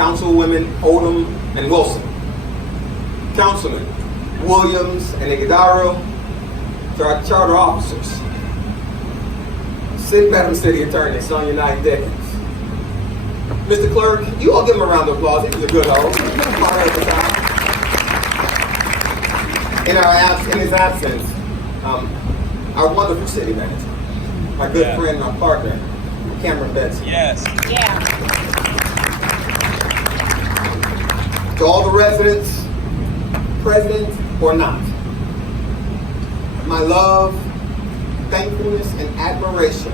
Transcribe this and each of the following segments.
Councilwomen Odom and Wilson, Councilman Williams and Iguodaro, to our charter officers, Madam City Attorney Sonia Knight Dickens. Mr. Clerk, you all give him a round of applause. He was a good host. In his absence, our wonderful city manager, my good friend, my partner, Cameron Benson. Yes. Yeah. To all the residents, present or not, my love, thankfulness, and admiration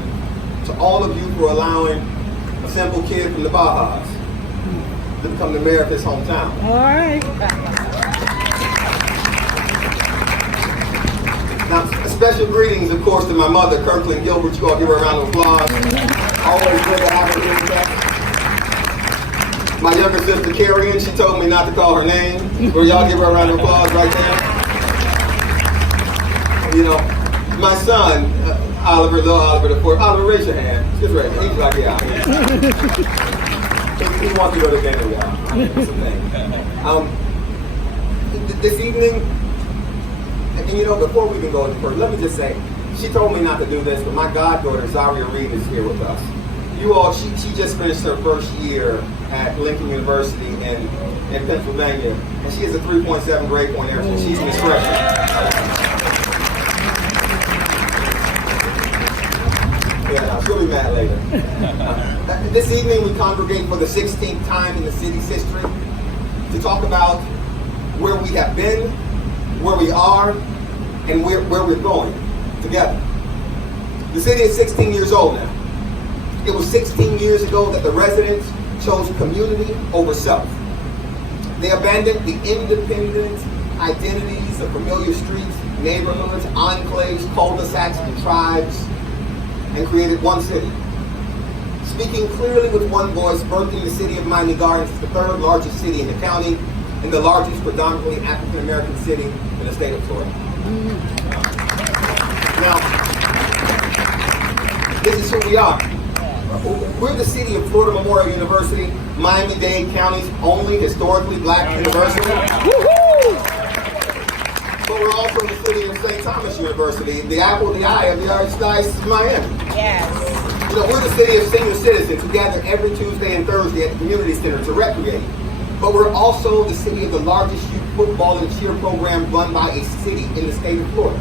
to all of you for allowing a simple kid from the Bajas to become the mayor of his hometown. All right. Now, special greetings, of course, to my mother, Kirkland Gilbert. You all give her a round of applause. Always good to have her here today. My younger sister, Carrie, she told me not to call her name. Will y'all give her a round of applause right there? You know, my son, Oliver, little Oliver the fourth. Oliver, raise your hand. Just raise it. He's like, yeah. He wants to go to dinner, y'all. It's a thing. This evening, and you know, before we can go any further, let me just say, she told me not to do this, but my goddaughter, Zaria Reed, is here with us. You all, she just finished her first year at Lincoln University in Pennsylvania, and she has a 3.7 grade point average. She's an freshman. Yeah, she'll be mad later. This evening we congregate for the 16th time in the city's history to talk about where we have been, where we are, and where we're going together. The city is 16 years old now. It was 16 years ago that the residents chose community over self. They abandoned the independent identities of familiar streets, neighborhoods, enclaves, cul-de-sacs, and tribes, and created one city. Speaking clearly with one voice, birthing the city of Miami Gardens is the third largest city in the county and the largest predominantly African American city in the state of Florida. Now, this is who we are. We're the city of Florida Memorial University, Miami-Dade County's only historically black university. But we're also the city of St. Thomas University, the apple of the eye of the Archdiocese of Miami. Yes. You know, we're the city of senior citizens who gather every Tuesday and Thursday at the community center to recreate. But we're also the city of the largest youth football and cheer program run by a city in the state of Florida.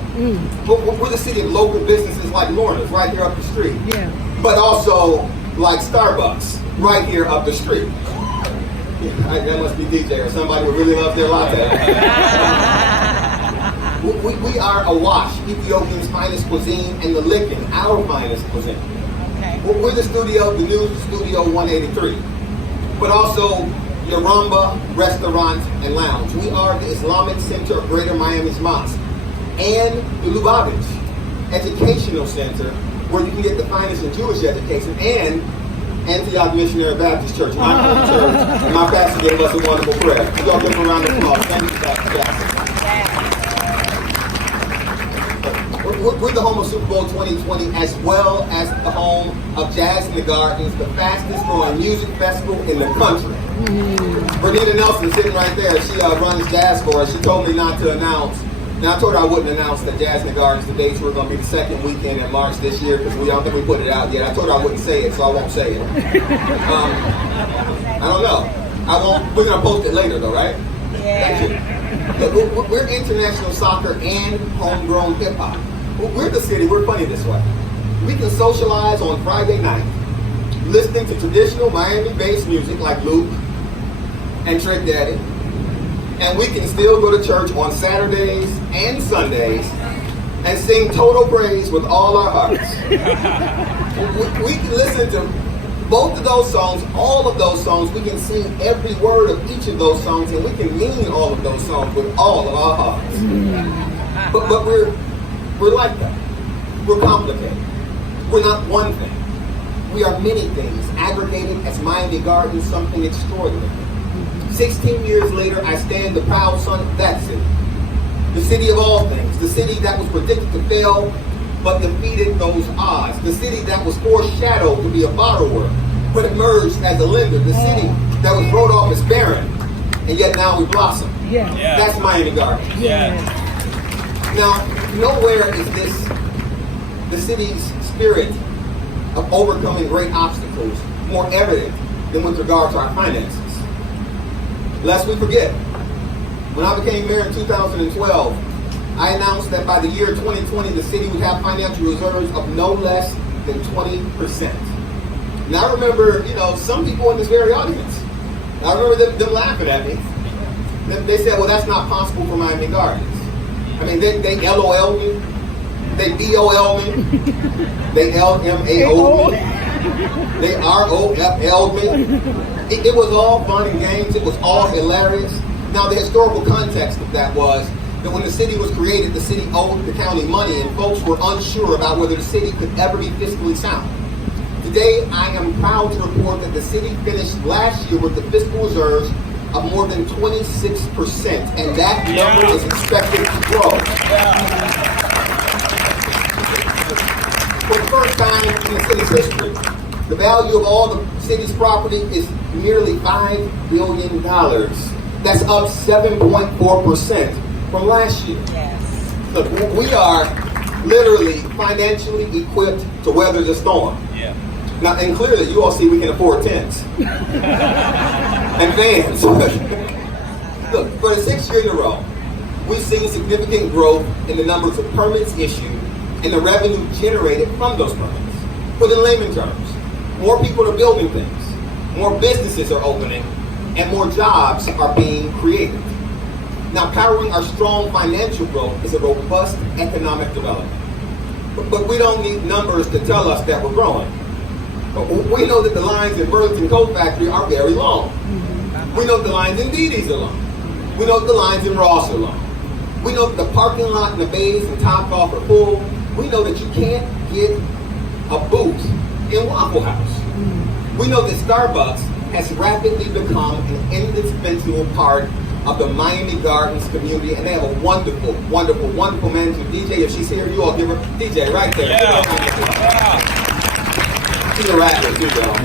We're the city of local businesses like Lorna's right here up the street. Yeah. But also like Starbucks right here up the street. That must be DJ or somebody who really loves their latte. We are awash, Ethiopia's finest cuisine, and the Licking, our finest cuisine. Okay. We're the new Studio 183. But also Yaramba Restaurant and Lounge. We are the Islamic Center of Greater Miami's Mosque. And the Lubavitch Educational Center, where you can get the finest in Jewish education, and Antioch Missionary Baptist Church, my home church, and my pastor gave us a wonderful prayer. Y'all give him a round of applause. Thank you, Pastor Jackson. We're the home of Super Bowl 2020, as well as the home of Jazz in the Gardens, the fastest growing music festival in the country. Bernita Nelson sitting right there, she runs jazz for us. She told me not to announce. Now I told her I wouldn't announce that Jazz in the Gardens, the dates were going to be the second weekend in March this year, because I don't think we put it out yet. I told her I wouldn't say it, so I won't say it. I don't know. I won't. We're going to post it later, though, right? Yeah. Thank you. We're international soccer and homegrown hip hop. We're the city. We're funny this way. We can socialize on Friday night, listening to traditional Miami-based music like Luke and Trick Daddy. And we can still go to church on Saturdays and Sundays and sing total praise with all our hearts. we can listen to both of those songs, all of those songs. We can sing every word of each of those songs, and we can mean all of those songs with all of our hearts. But we're like that. We're complicated. We're not one thing. We are many things, aggregated as Miami Gardens, something extraordinary. 16 years later, I stand the proud son of that city. The city of all things. The city that was predicted to fail, but defeated those odds. The city that was foreshadowed to be a borrower but emerged as a lender. The city that was wrote off as barren, and yet now we blossom. Yeah. That's Miami Gardens. Now, nowhere is the city's spirit of overcoming great obstacles more evident than with regard to our finances. Lest we forget, when I became mayor in 2012, I announced that by the year 2020, the city would have financial reserves of no less than 20%. And I remember, some people in this very audience, I remember them laughing at me. They said, well, that's not possible for Miami Gardens. I mean, they LOL me, they BOL me, they LMAO me, they ROFL me. It was all fun and games. It was all hilarious. Now, the historical context of that was that when the city was created, the city owed the county money, and folks were unsure about whether the city could ever be fiscally sound. Today, I am proud to report that the city finished last year with the fiscal reserves of more than 26%, and that number is expected to grow. For the first time in the city's history, the value of all the city's property is nearly $5 billion. That's up 7.4% from last year. Yes. Look, we are literally financially equipped to weather the storm. Now, and clearly, you all see we can afford tents and vans. Look, for the 6th year in a row, we've seen significant growth in the numbers of permits issued and the revenue generated from those permits. Put in layman terms, more people are building things, more businesses are opening, and more jobs are being created. Now, powering our strong financial growth is a robust economic development. But we don't need numbers to tell us that we're growing. We know that the lines in Burlington Coat Factory are very long. We know that the lines in Didi's are long. We know that the lines in Ross are long. We know that the parking lot and the bays in Topgolf are full. We know that you can't get a booth in Waffle House. We know that Starbucks has rapidly become an indispensable part of the Miami Gardens community, and they have a wonderful, wonderful, wonderful manager, DJ. If she's here, you all give her DJ right there. She's a rapper too, y'all.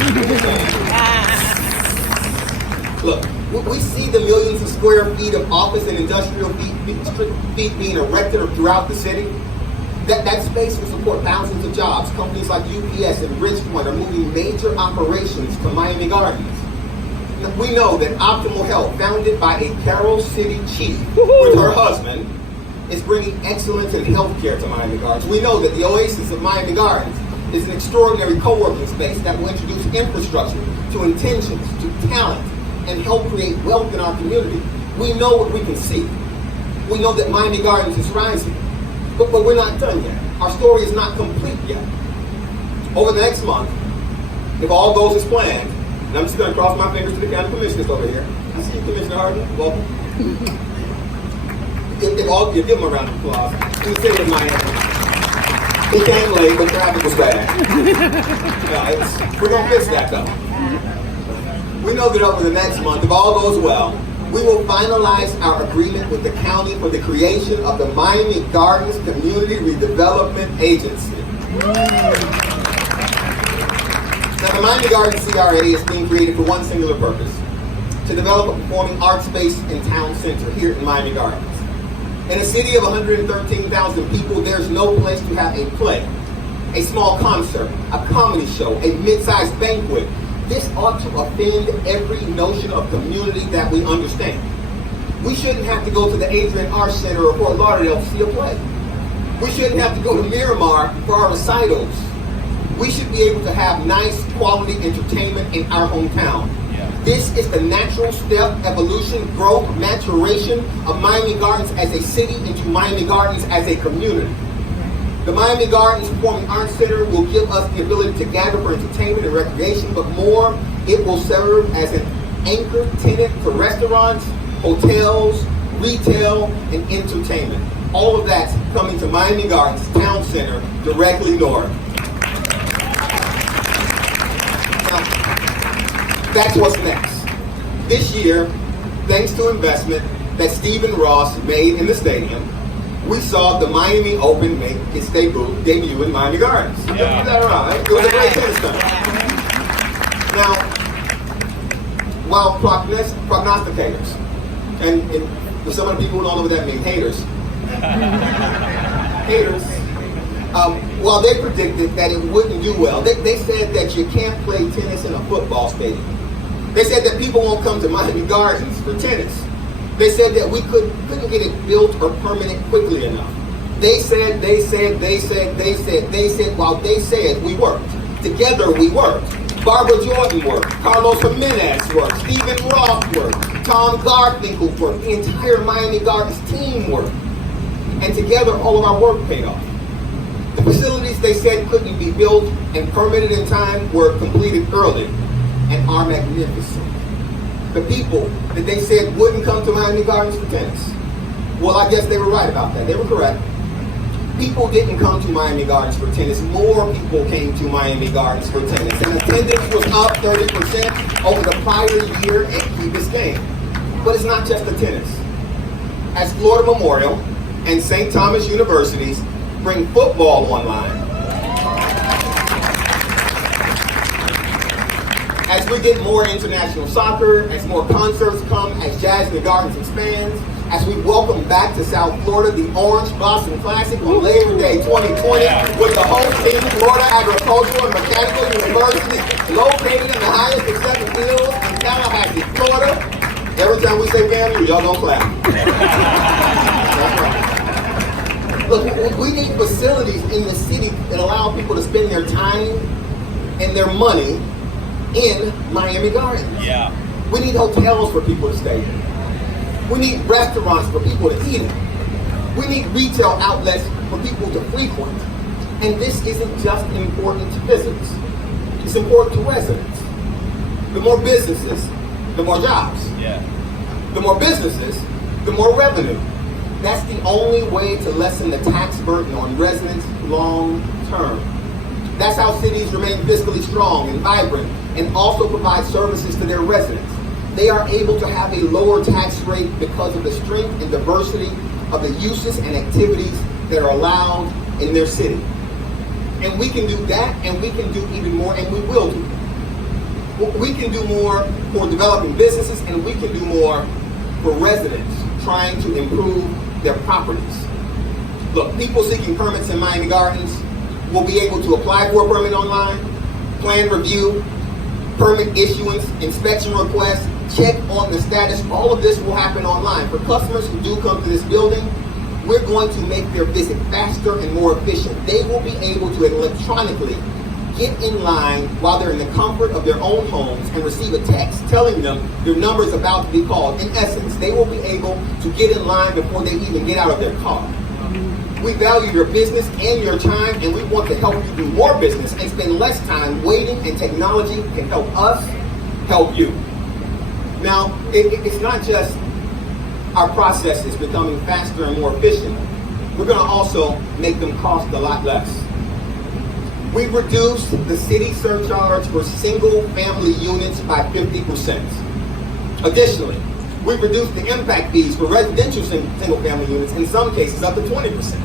Look, we see the millions of square feet of office and industrial feet being erected throughout the city. That space will support thousands of jobs. Companies like UPS and Bridgepoint are moving major operations to Miami Gardens. We know that Optimal Health, founded by a Carroll City chief with her husband, is bringing excellence in healthcare to Miami Gardens. We know that the Oasis of Miami Gardens is an extraordinary co-working space that will introduce infrastructure to intentions, to talent, and help create wealth in our community. We know what we can see. We know that Miami Gardens is rising, but we're not done yet. Our story is not complete yet. Over the next month, if all goes as planned, and I'm just going to cross my fingers to the county commissioners over here. I see you, Commissioner Harden. Welcome. Give him a round of applause. He's sitting in Miami. He came late, but traffic was bad. We're going to fix that, though. We know that over the next month, if all goes well, we will finalize our agreement with the county for the creation of the Miami Gardens Community Redevelopment Agency. Now, the Miami Gardens CRA is being created for one singular purpose: to develop a performing arts space and town center here in Miami Gardens. In a city of 113,000 people, there's no place to have a play, a small concert, a comedy show, a mid-sized banquet. This ought to offend every notion of community that we understand. We shouldn't have to go to the Adrian R. Center or Fort Lauderdale to see a play. We shouldn't have to go to Miramar for our recitals. We should be able to have nice quality entertainment in our hometown. This is the natural step, evolution, growth, maturation of Miami Gardens as a city into Miami Gardens as a community. The Miami Gardens Performing Arts Center will give us the ability to gather for entertainment and recreation, but more, it will serve as an anchor tenant for restaurants, hotels, retail, and entertainment. All of that's coming to Miami Gardens Town Center directly north. Now, that's what's next. This year, thanks to investment that Stephen Ross made in the stadium, we saw the Miami Open make its debut in Miami Gardens. Yeah. Is that right? It was a great tennis tournament. Now, while prognosticators, and for some of the people who don't know what that means, haters, haters, while they predicted that it wouldn't do well, they said that you can't play tennis in a football stadium. They said that people won't come to Miami Gardens for tennis. They said that we couldn't get it built or permanent quickly enough. They said, while they said, we worked. Together we worked. Barbara Jordan worked. Carlos Jimenez worked. Stephen Roth worked. Tom Garfinkel worked. The entire Miami Gardens team worked. And together all of our work paid off. The facilities they said couldn't be built and permitted in time were completed early and are magnificent. The people that they said wouldn't come to Miami Gardens for tennis, well, I guess they were right about that. They were correct. People didn't come to Miami Gardens for tennis. More people came to Miami Gardens for tennis. And attendance was up 30% over the prior year at Key Biscayne. But it's not just the tennis. As Florida Memorial and St. Thomas Universities bring football online, as we get more international soccer, as more concerts come, as Jazz in the Gardens expands, as we welcome back to South Florida the Orange Blossom Classic on Labor Day 2020 with the host team, Florida Agricultural and Mechanical University, located in the highest accepted hills in Tallahassee, Florida. Every time we say family, y'all don't clap. Look, we need facilities in the city that allow people to spend their time and their money in Miami Gardens. Yeah. We need hotels for people to stay in. We need restaurants for people to eat in. We need retail outlets for people to frequent. And this isn't just important to visitors. It's important to residents. The more businesses, the more jobs. Yeah. The more businesses, the more revenue. That's the only way to lessen the tax burden on residents long term. That's how cities remain fiscally strong and vibrant and also provide services to their residents. They are able to have a lower tax rate because of the strength and diversity of the uses and activities that are allowed in their city. And we can do that, and we can do even more, and we will do. We can do more for developing businesses, and we can do more for residents trying to improve their properties. Look, people seeking permits in Miami Gardens will be able to apply for a permit online, plan review, permit issuance, inspection requests, check on the status. All of this will happen online. For customers who do come to this building, we're going to make their visit faster and more efficient. They will be able to electronically get in line while they're in the comfort of their own homes and receive a text telling them their number is about to be called. In essence, they will be able to get in line before they even get out of their car. We value your business and your time, and we want to help you do more business and spend less time waiting, and technology can help us help you. Now, it's not just our processes becoming faster and more efficient. We're going to also make them cost a lot less. We've reduced the city surcharge for single-family units by 50%. Additionally, we've reduced the impact fees for residential single-family units, in some cases up to 20%.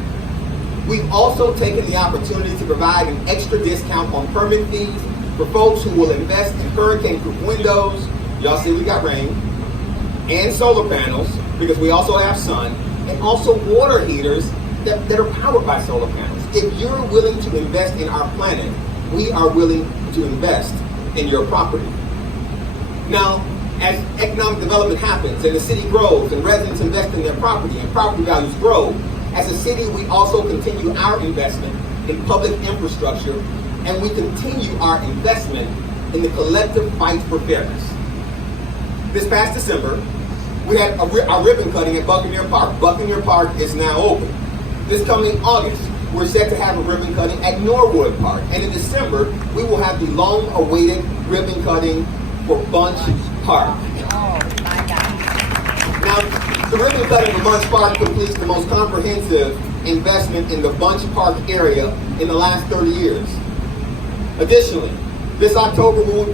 We've also taken the opportunity to provide an extra discount on permit fees for folks who will invest in hurricane-proof windows. Y'all see we got rain. And solar panels, because we also have sun, and also water heaters that are powered by solar panels. If you're willing to invest in our planet, we are willing to invest in your property. Now, as economic development happens and the city grows and residents invest in their property and property values grow, as a city we also continue our investment in public infrastructure, and we continue our investment in the collective fight for fairness. This past December, we had our ribbon cutting at Buccaneer Park. Buccaneer Park is now open. This coming August, we're set to have a ribbon cutting at Norwood Park. And in December, we will have the long-awaited ribbon cutting for Bunch Park. Oh, my God. Now, the ribbon cutting for Bunch Park completes the most comprehensive investment in the Bunch Park area in the last 30 years. Additionally, this October, we will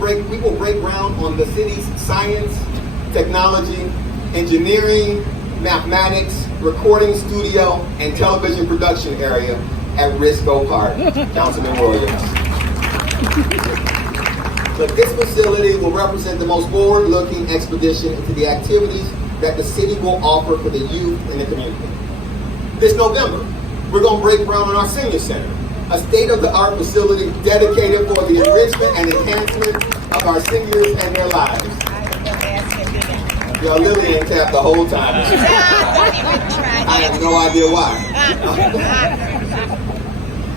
break ground on the city's science, technology, engineering, mathematics, recording studio, and television production area at Risco Park. Councilman Williams. Look, this facility will represent the most forward-looking expedition into the activities that the city will offer for the youth in the community. This November, we're going to break ground on our senior center, a state-of-the-art facility dedicated for the enrichment and enhancement of our seniors and their lives. Y'all Lily ain't tapped the whole time. I have no idea why.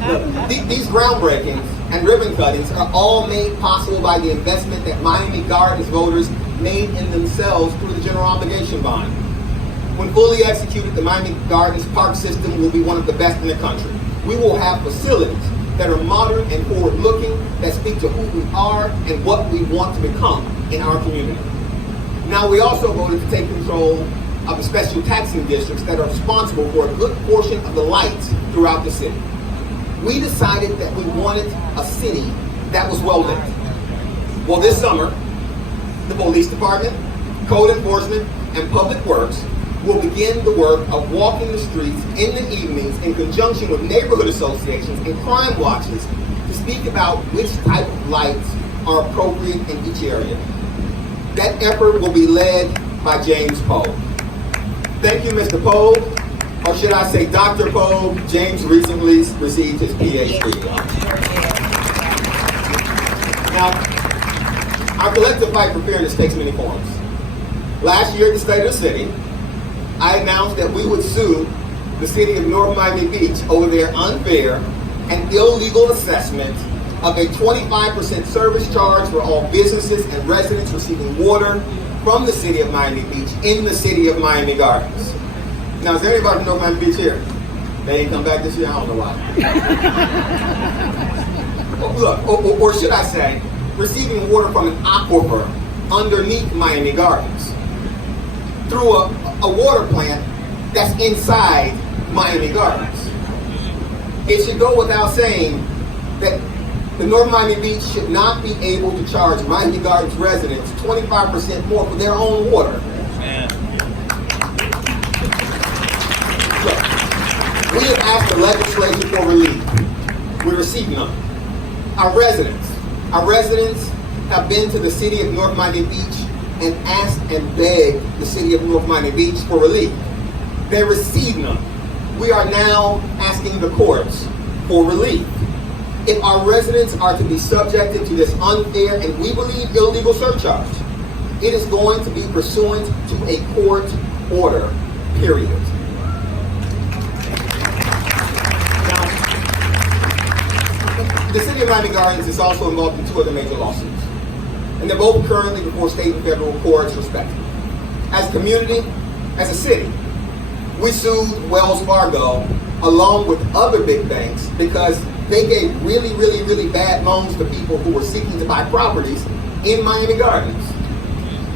Look, these groundbreakings and ribbon cuttings are all made possible by the investment that Miami Gardens voters made in themselves through the general obligation bond. When fully executed, the Miami Gardens park system will be one of the best in the country. We will have facilities that are modern and forward-looking, that speak to who we are and what we want to become in our community. Now, we also voted to take control of the special taxing districts that are responsible for a good portion of the lights throughout the city. We decided that we wanted a city that was well lit. Well, this summer, the police department, code enforcement, and public works will begin the work of walking the streets in the evenings in conjunction with neighborhood associations and crime watches to speak about which type of lights are appropriate in each area. That effort will be led by James Poe. Thank you, Mr. Poe, or should I say Dr. Poe. James recently received his PhD. Now, our collective fight for fairness takes many forms. Last year at the State of the City, I announced that we would sue the city of North Miami Beach over their unfair and illegal assessment of a 25% service charge for all businesses and residents receiving water from the city of Miami Beach in the city of Miami Gardens. Now, is there anybody from North Miami Beach here? They didn't come back this year? I don't know why. Look, or should I say, receiving water from an aquifer underneath Miami Gardens through a water plant that's inside Miami Gardens. It should go without saying that the North Miami Beach should not be able to charge Miami Gardens residents 25% more for their own water. Look, we have asked the legislature for relief. We received none. Our residents have been to the city of North Miami Beach and asked and begged the city of North Miami Beach for relief. They received none. We are now asking the courts for relief. If our residents are to be subjected to this unfair and we believe illegal surcharge, it is going to be pursuant to a court order, period. Now, the city of Miami Gardens is also involved in two other major lawsuits, and they're both currently before state and federal courts, respectively. As a community, as a city, we sued Wells Fargo along with other big banks because they gave really, really, really bad loans to people who were seeking to buy properties in Miami Gardens.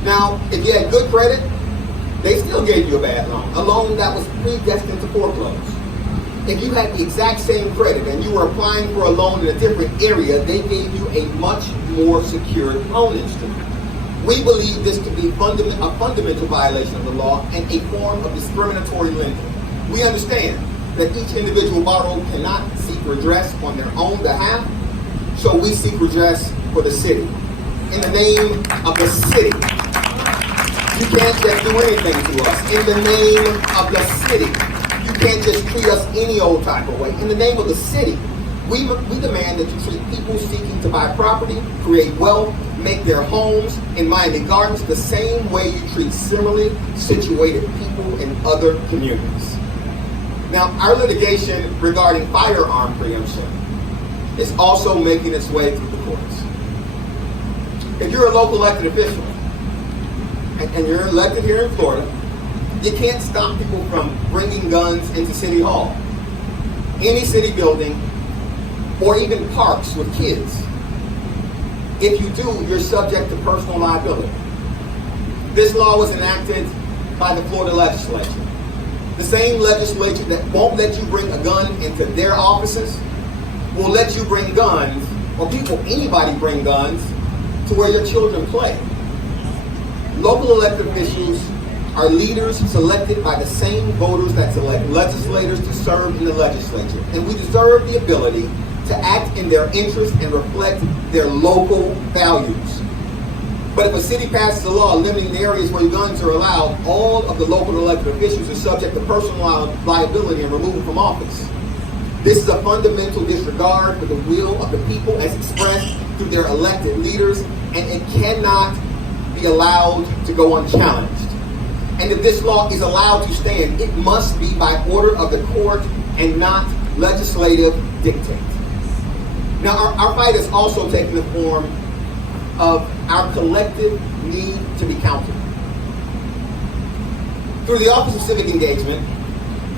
Now, if you had good credit, they still gave you a bad loan, a loan that was predestined to foreclose. If you had the exact same credit and you were applying for a loan in a different area, they gave you a much more secured loan instrument. We believe this to be a fundamental violation of the law and a form of discriminatory lending. We understand that each individual borrower cannot seek redress on their own behalf, so we seek redress for the city. In the name of the city. You can't just do anything to us. In the name of the city. You can't just treat us any old type of way. In the name of the city, we demand that you treat people seeking to buy property, create wealth, make their homes in Miami Gardens the same way you treat similarly situated people in other communities. Now, our litigation regarding firearm preemption is also making its way through the courts. If you're a local elected official and you're elected here in Florida, you can't stop people from bringing guns into City Hall, any city building, or even parks with kids. If you do, you're subject to personal liability. This law was enacted by the Florida legislature. The same legislature that won't let you bring a gun into their offices will let you bring guns, or anybody bring guns, to where your children play. Local elected officials are leaders selected by the same voters that select legislators to serve in the legislature. And we deserve the ability to act in their interest and reflect their local values. But if a city passes a law limiting the areas where guns are allowed, all of the local elected officials are subject to personal liability and removal from office. This is a fundamental disregard for the will of the people as expressed through their elected leaders, and it cannot be allowed to go unchallenged. And if this law is allowed to stand, it must be by order of the court and not legislative dictate. Now, our fight is also taking the form of our collective need to be counted. Through the Office of Civic Engagement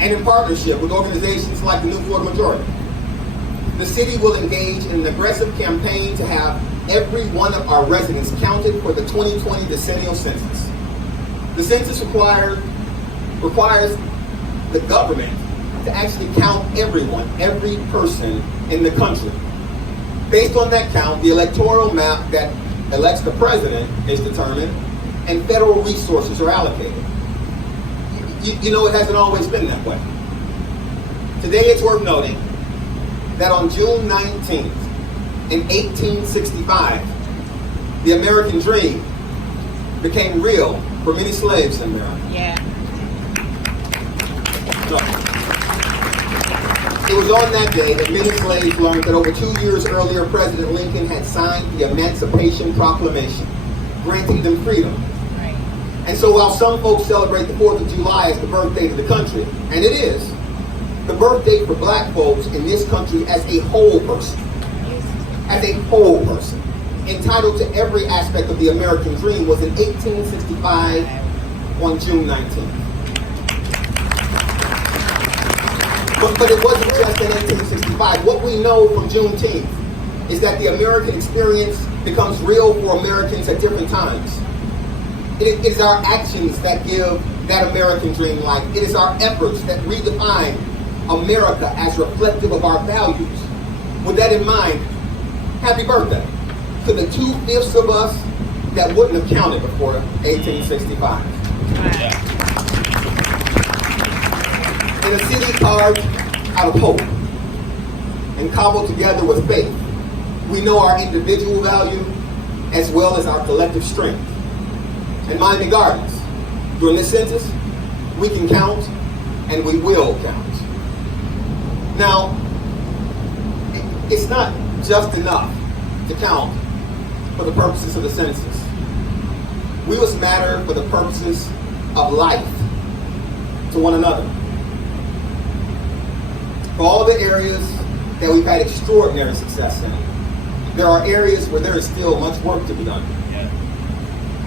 and in partnership with organizations like the New Florida Majority, the city will engage in an aggressive campaign to have every one of our residents counted for the 2020 decennial census. The census requires the government to actually count everyone, every person in the country. Based on that count, the electoral map that elects the president is determined and federal resources are allocated. You know, it hasn't always been that way. Today it's worth noting that on June 19th, in 1865, the American dream became real for many slaves in America. Yeah. It was on that day that many slaves learned that over 2 years earlier, President Lincoln had signed the Emancipation Proclamation, granting them freedom. Right. And so while some folks celebrate the 4th of July as the birthday of the country, and it is, the birthday for black folks in this country as a whole person, entitled to every aspect of the American dream, was in 1865 on June 19th. But it wasn't just in 1865. What we know from Juneteenth is that the American experience becomes real for Americans at different times. It is our actions that give that American dream life. It is our efforts that redefine America as reflective of our values. With that in mind, happy birthday to the 2/5 of us that wouldn't have counted before 1865. In a city carved out of hope and cobbled together with faith, we know our individual value as well as our collective strength. And Miami Gardens, during this census, we can count and we will count. Now, it's not just enough to count for the purposes of the census. We must matter for the purposes of life to one another. For all the areas that we've had extraordinary success in, there are areas where there is still much work to be done.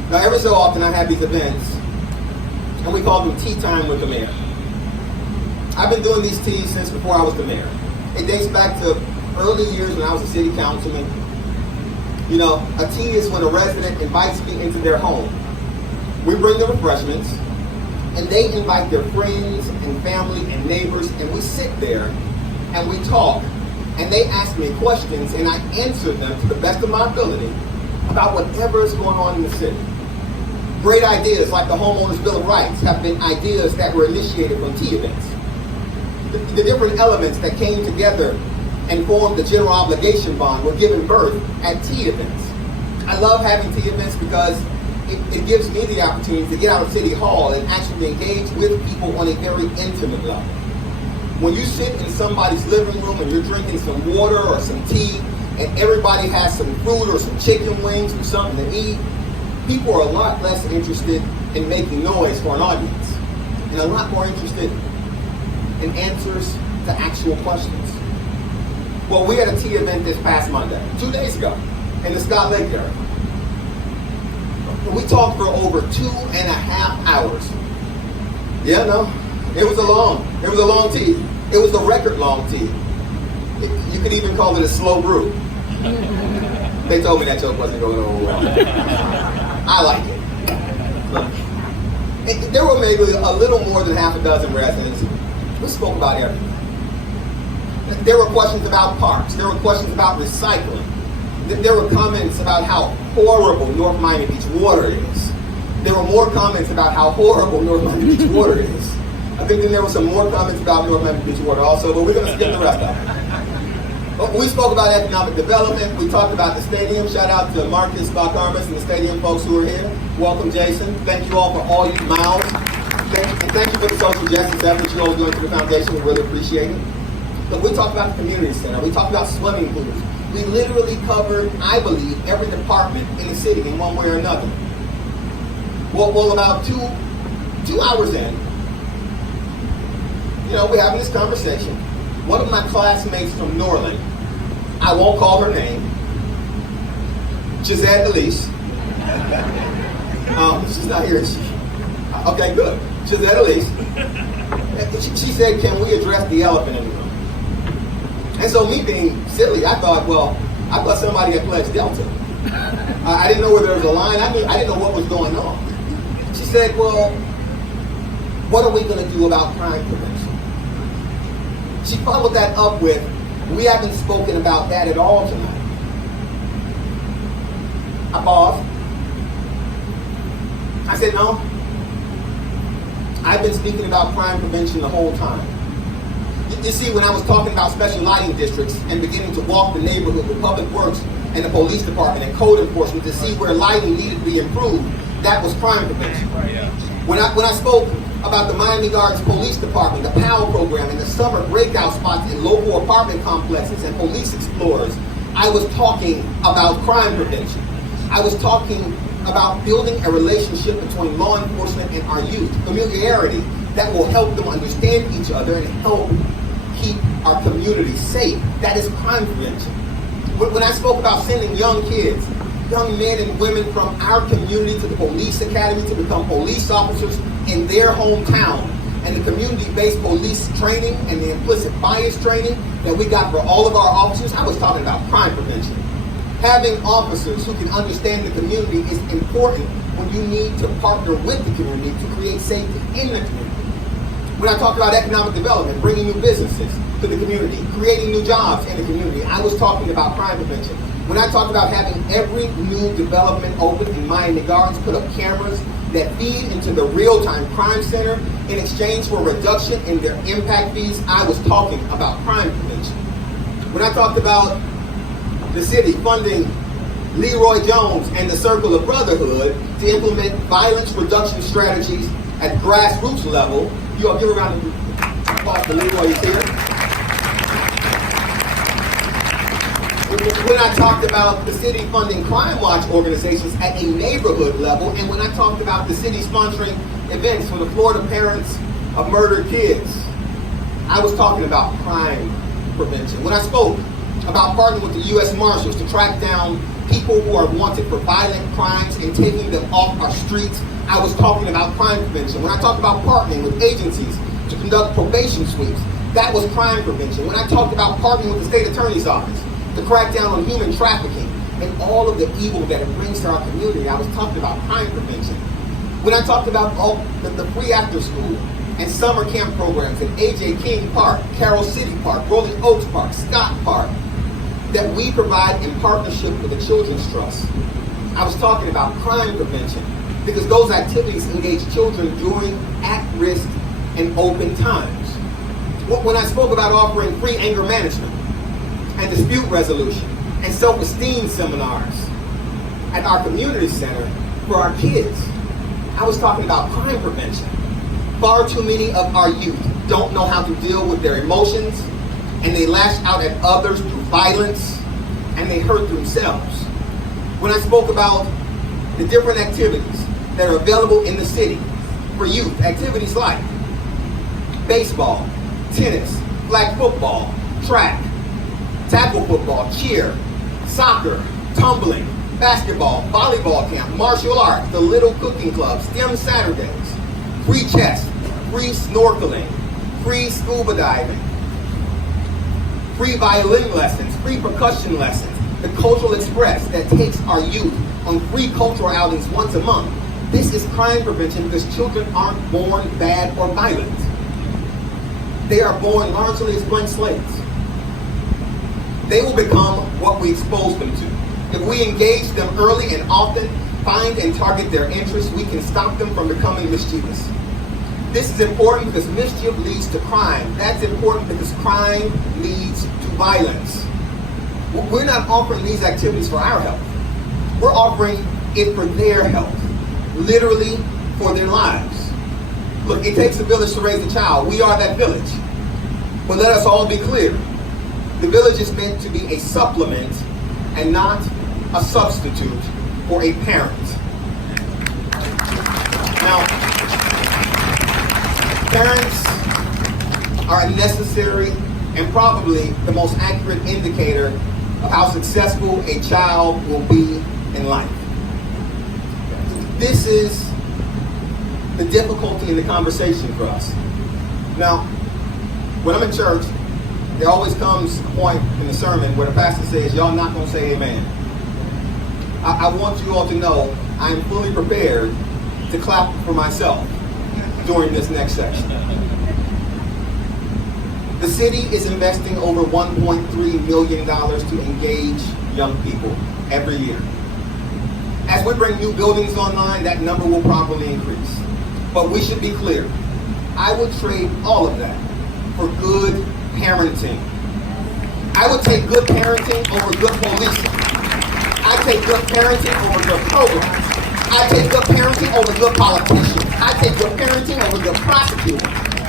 Now, every so often I have these events, and we call them Tea Time with the Mayor. I've been doing these teas since before I was the mayor. It dates back to early years when I was a city councilman. You know, a tea is when a resident invites me into their home. We bring the refreshments, and they invite their friends and family and neighbors, and we sit there and we talk, and they ask me questions, and I answer them to the best of my ability about whatever is going on in the city. Great ideas like the Homeowners Bill of Rights have been ideas that were initiated from tea events. The different elements that came together and formed the general obligation bond were given birth at tea events. I love having tea events because it gives me the opportunity to get out of City Hall and actually engage with people on a very intimate level. When you sit in somebody's living room and you're drinking some water or some tea, and everybody has some fruit or some chicken wings or something to eat, people are a lot less interested in making noise for an audience and a lot more interested in answers to actual questions. Well, we had a tea event this past Monday, 2 days ago, in the Scott Lake area. We talked for over 2.5 hours. Yeah, no, it was a long tea. It was a record long tea. You could even call it a slow brew. They told me that joke wasn't going over well. I like it. There were maybe a little more than half a dozen residents. We spoke about everything. There were questions about parks. There were questions about recycling. There were comments about how horrible North Miami Beach water is. There were more comments about how horrible North Miami Beach water is. I think then there were some more comments about North Miami Beach water also, but we're going to skip the rest of it. We spoke about economic development. We talked about the stadium. Shout out to Marcus Balcarmas and the stadium folks who are here. Welcome, Jason. Thank you all for all you miles. Thank you for the social justice efforts you all doing for the foundation. We really appreciate it. But we talked about the community center. We talked about swimming pools. We literally covered, I believe, every department in the city in one way or another. Well, about two hours in, we're having this conversation. One of my classmates from Norland, I won't call her name, Gisette Elise. She's not here, is she? Okay, good. Gisette Elise. She said, can we address the elephant in the room? And so me being silly, I thought somebody had pledged Delta. I didn't know where there was a line. I didn't know what was going on. She said, well, what are we going to do about crime prevention? She followed that up with, we haven't spoken about that at all tonight. I paused. I said, no. I've been speaking about crime prevention the whole time. You see, when I was talking about special lighting districts and beginning to walk the neighborhood with public works and the police department and code enforcement to see where lighting needed to be improved, that was crime prevention. When I spoke about the Miami Gardens Police Department, the PAL program, and the summer breakout spots in local apartment complexes and police explorers, I was talking about crime prevention. I was talking about building a relationship between law enforcement and our youth, familiarity that will help them understand each other and help keep our community safe. That is crime prevention. When I spoke about sending young kids, young men and women from our community to the police academy to become police officers in their hometown, and the community-based police training and the implicit bias training that we got for all of our officers, I was talking about crime prevention. Having officers who can understand the community is important when you need to partner with the community to create safety in the community. When I talk about economic development, bringing new businesses to the community, creating new jobs in the community, I was talking about crime prevention. When I talked about having every new development open in Miami Gardens put up cameras that feed into the real-time crime center in exchange for a reduction in their impact fees, I was talking about crime prevention. When I talked about the city funding Leroy Jones and the Circle of Brotherhood to implement violence reduction strategies at grassroots level, you all give a round of applause for Leroy is here. When I talked about the city funding crime watch organizations at a neighborhood level, and when I talked about the city sponsoring events for the Florida parents of murdered kids, I was talking about crime prevention. When I spoke about partnering with the U.S. Marshals to track down people who are wanted for violent crimes and taking them off our streets, I was talking about crime prevention. When I talked about partnering with agencies to conduct probation sweeps, that was crime prevention. When I talked about partnering with the state attorney's office to crack down on human trafficking and all of the evil that it brings to our community, I was talking about crime prevention. When I talked about all the free after school and summer camp programs at A.J. King Park, Carroll City Park, Rolling Oaks Park, Scott Park, that we provide in partnership with the Children's Trust, I was talking about crime prevention because those activities engage children during at-risk and open times. When I spoke about offering free anger management and dispute resolution and self-esteem seminars at our community center for our kids, I was talking about crime prevention. Far too many of our youth don't know how to deal with their emotions, and they lash out at others through violence, and they hurt themselves. When I spoke about the different activities that are available in the city for youth, activities like baseball, tennis, flag football, track, tackle football, cheer, soccer, tumbling, basketball, volleyball camp, martial arts, the Little Cooking Club, STEM Saturdays, free chess, free snorkeling, free scuba diving, free violin lessons, free percussion lessons, the Cultural Express that takes our youth on free cultural outings once a month. This is crime prevention because children aren't born bad or violent. They are born largely as blank slates. They will become what we expose them to. If we engage them early and often, find and target their interests, we can stop them from becoming mischievous. This is important because mischief leads to crime. That's important because crime leads to violence. We're not offering these activities for our health. We're offering it for their health, literally for their lives. Look, it takes a village to raise a child. We are that village. But let us all be clear. The village is meant to be a supplement and not a substitute for a parent. Now, parents are a necessary and probably the most accurate indicator of how successful a child will be in life. This is the difficulty in the conversation for us. Now, when I'm in church, there always comes a point in the sermon where the pastor says, y'all not going to say amen. I want you all to know I'm fully prepared to clap for myself during this next section. The city is investing over $1.3 million to engage young people every year. As we bring new buildings online, that number will probably increase. But we should be clear. I would trade all of that for good parenting. I would take good parenting over good policing. I take good parenting over good programs. I take good parenting over good politicians. I take good parenting over good prosecutors.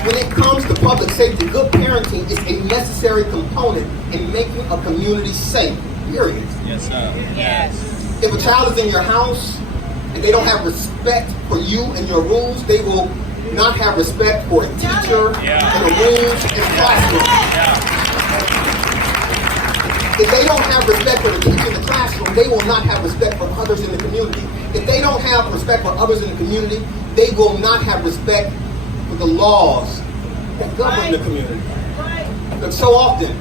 When it comes to public safety, good parenting is a necessary component in making a community safe, period. Yes, sir. Yes. If a child is in your house and they don't have respect for you and your rules, they will not have respect for a teacher and the rules in the classroom. If they don't have respect for the teacher in the classroom, they will not have respect for others in the community. If they don't have respect for others in the community, they will not have respect for the laws that govern the community. But so often,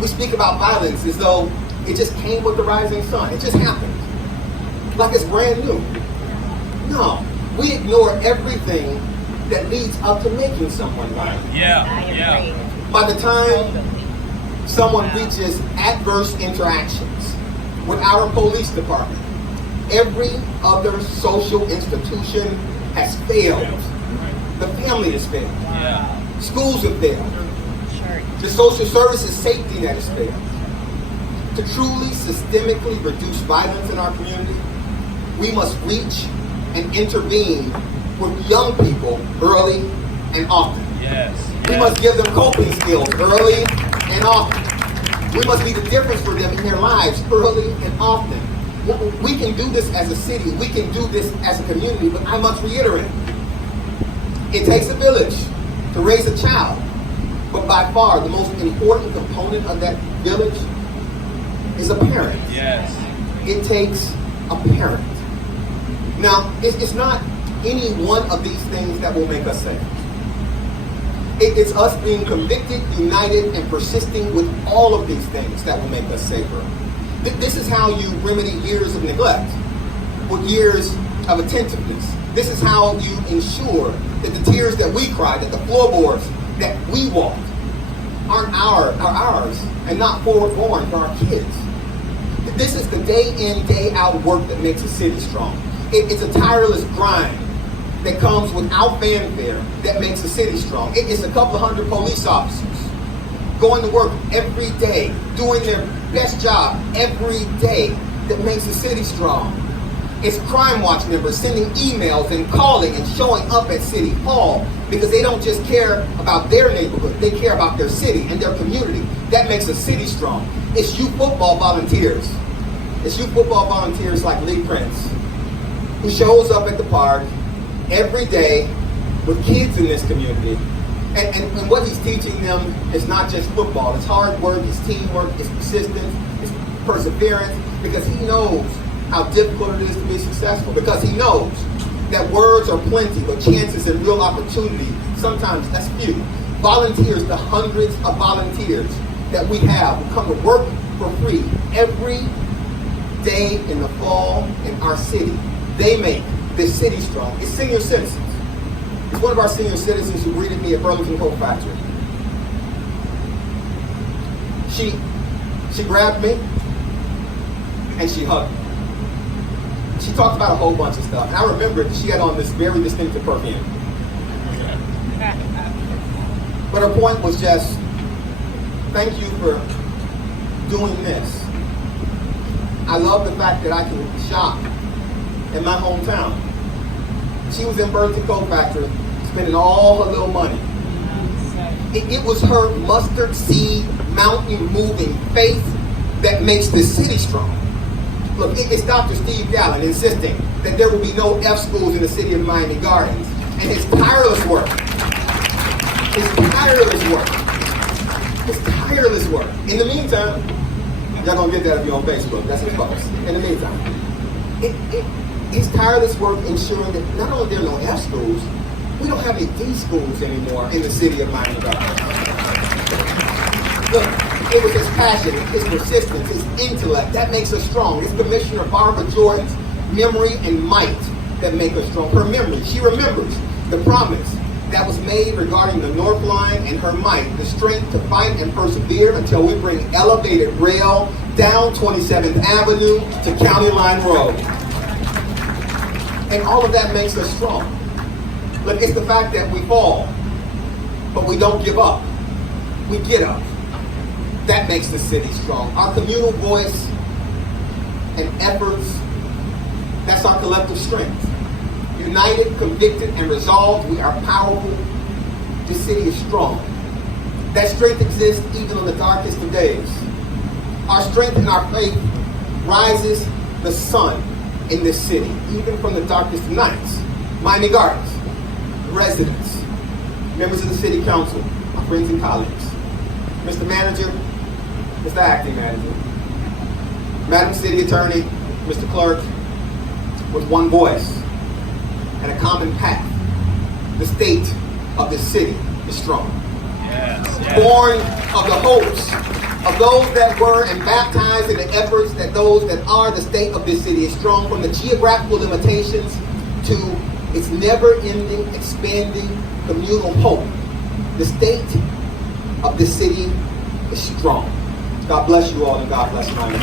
we speak about violence as though it just came with the rising sun. It just happened. Like it's brand new. No. We ignore everything that leads up to making someone violent. By the time someone reaches adverse interactions with our police department, every other social institution has failed. The family has failed. Schools have failed. The social services safety net has failed. To truly systemically reduce violence in our community, we must reach and intervene with young people early and often. We must give them coping skills early and often. We must be the difference for them in their lives early and often. We can do this as a city. We can do this as a community, but I must reiterate, it takes a village to raise a child. But by far, the most important component of that village is a parent. It takes a parent. Now, it's not any one of these things that will make us safe. It's us being convicted, united, and persisting with all of these things that will make us safer. This is how you remedy years of neglect with years of attentiveness. This is how you ensure that the tears that we cry, that the floorboards that we walk, are ours and not forward-born for our kids. This is the day in, day out work that makes a city strong. It's a tireless grind that comes without fanfare that makes a city strong. It's a couple of hundred police officers going to work every day, doing their best job every day that makes the city strong. It's Crime Watch members sending emails and calling and showing up at City Hall because they don't just care about their neighborhood, they care about their city and their community. That makes a city strong. It's youth football volunteers. It's youth football volunteers like Lee Prince, who shows up at the park every day with kids in this community. And what he's teaching them is not just football. It's hard work, it's teamwork, it's persistence, it's perseverance, because he knows how difficult it is to be successful, because he knows that words are plenty, but chances and real opportunity, sometimes that's few. Volunteers, the hundreds of volunteers that we have who come to work for free every day in the fall in our city, they make this city strong. It's senior citizens. It's one of our senior citizens who greeted me at Burlington Coat Factory. She grabbed me and she hugged me. She talked about a whole bunch of stuff. And I remembered she had on this very distinctive perfume. But her point was just, thank you for doing this. I love the fact that I can shop in my hometown. She was in Burlington Coat Factory, spending all her little money. It was her mustard seed, mountain moving faith that makes this city strong. Look, it's Dr. Steve Gallen insisting that there will be no F schools in the city of Miami Gardens. And his tireless work, in the meantime, y'all gonna get that if you're on Facebook, that's his post. In the meantime, his tireless work ensuring that not only there are no F schools, we don't have any D schools anymore in the city of Miami Gardens. Look, it was his passion, his persistence, his intellect that makes us strong. It's Commissioner Barbara Jordan's memory and might that make us strong. Her memory, she remembers the promise that was made regarding the North Line and her might, the strength to fight and persevere until we bring elevated rail down 27th Avenue to County Line Road. And all of that makes us strong. Look, it's the fact that we fall, but we don't give up. We get up. That makes the city strong. Our communal voice and efforts, that's our collective strength. United, convicted, and resolved, we are powerful. This city is strong. That strength exists even on the darkest of days. Our strength and our faith rises the sun in this city, even from the darkest of nights. Miami Gardens, residents, members of the city council, my friends and colleagues, Mr. Manager, Mr. Acting Manager, Madam City Attorney, Mr. Clerk, with one voice and a common path, the state of this city is strong. Yes. Born of the hopes of those that were and baptized in the efforts that those that are the state of this city is strong, from the geographical limitations to its never-ending, expanding communal hope. The state of this city is strong. God bless you all, and God bless Miami.